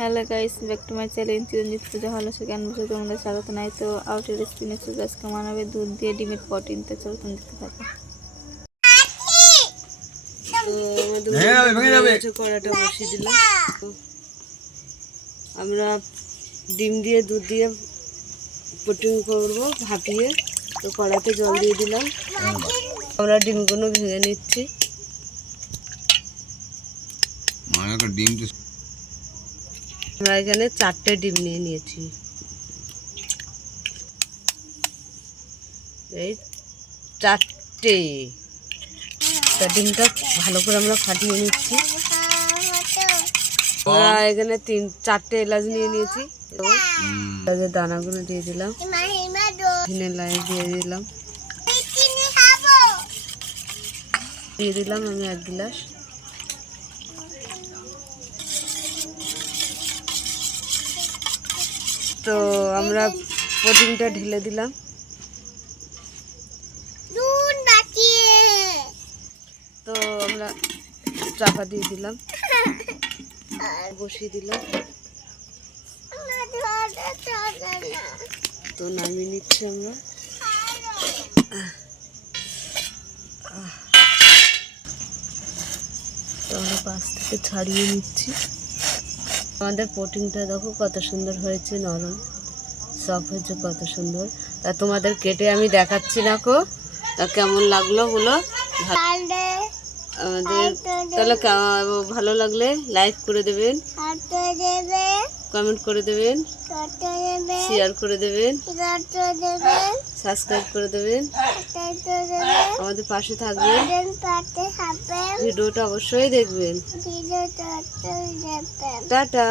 Hello guys, back to my channel Chiranjit Puja. ভালো সে কেন বসে তোমাদের স্বাগত নাই। তো আউটের রেসিপি নেক্সট আজকে বানাবে দুধ দিয়ে ডিমের প্রোটিন। তো চলো তুমি দেখতে থাকো। তো আমাদের কড়াটা বসিয়ে দিলাম। আমরা ডিম দিয়ে দুধ দিয়ে প্রোটিন করবো ভাপিয়ে। তো কড়াতে জল দিয়ে দিলাম। আমরা ডিমগুলো ভেঙে নিচ্ছি। আমরা এখানে 4টে ডিম নিয়ে নিয়েছি। এই 4টে ডিমটা ভালো করে আমরা ফাটিয়ে নিচ্ছি। আমরা এখানে 4টে এলাচ নিয়ে নিয়েছি। এলাচের দানাগুলো দিয়ে দিলাম, লাই দিয়ে দিলাম, আমি 1 গ্লাস। তো আমরা প্রোটিনটা ঢেলে দিলাম। তো আমরা চাপা দিয়ে দিলাম, বসিয়ে দিলাম। তো নামিয়ে নিচ্ছি আমরা। তো আমরা পাশ থেকে ছাড়িয়ে নিচ্ছি। আমাদের প্রোটিনটা দেখো কত সুন্দর হয়েছে, নরম সফট হয়েছে, কত সুন্দর। তা তোমাদের কেটে আমি দেখাচ্ছি না কো। তা কেমন লাগলো বলো। আমাদের তাহলে ভালো লাগলে লাইক করে দেবেন, কমেন্ট করে দেবেন, শেয়ার করে দেবেন, সাবস্ক্রাইব করে দেবেন, আমাদের পাশে থাকবেন, ভিডিওটা অবশ্যই দেখবেন। টাটা।